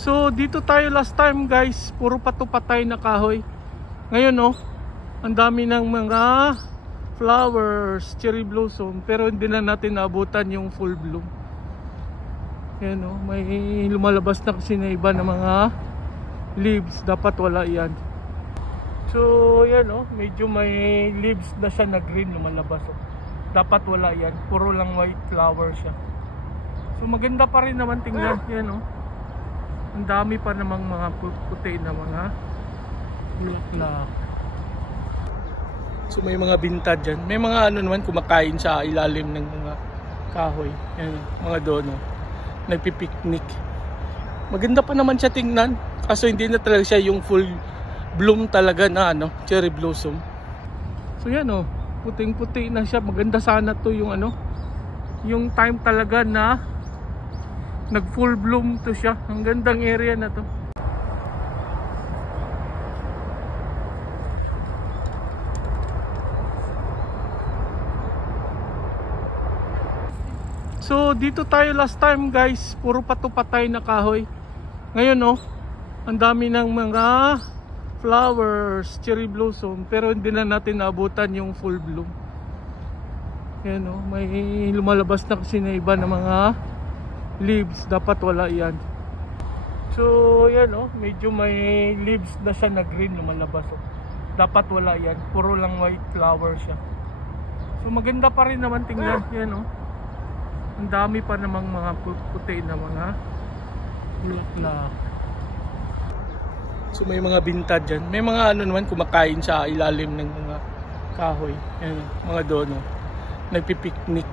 So dito tayo last time guys, puro patupatay na kahoy. Ngayon ang dami ng mga flowers, cherry blossom, pero hindi na natin naabutan yung full bloom. Ayan may lumalabas na kasi na iba na mga leaves, dapat wala yan. So yan medyo may leaves na siya na green lumalabas. Dapat wala yan, puro lang white flower siya. So maganda pa rin naman tingnan. Yan ang dami pa namang mga puti na mga bulaklak. So may mga binta dyan. May mga naman kumakain sa ilalim ng mga kahoy. Yan, mga dono nagpipiknik. Maganda pa naman siya tingnan. Kaso hindi na talaga siya yung full bloom talaga na cherry blossom. So yan puting puti na siya. Maganda sana to yung yung time talaga na nag full bloom to siya. Ang gandang area na to. So dito tayo last time guys, puro patupatay na kahoy. Ngayon ang dami ng mga flowers, cherry blossom, pero hindi na natin naabutan yung full bloom. Ayan may lumalabas na kasi na iba na mga leaves, dapat wala yan. So yan medyo may leaves na siya na green lumalabas. Dapat wala yan, puro lang white flower siya. So maganda pa rin naman tingnan. Yan ang dami pa namang mga puti na mga bulaklak. So may mga binta dyan. May mga naman kumakain sa ilalim ng mga kahoy. Yan, mga dono nagpipiknik.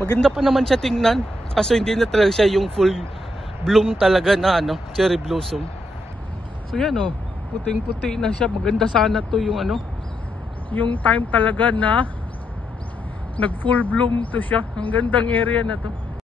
Maganda pa naman siya tingnan. Kaso hindi na talaga siya yung full bloom talaga na cherry blossom. So yan puting puti na siya. Maganda sana to yung yung time talaga na nag full bloom to siya. Ang gandang area na to.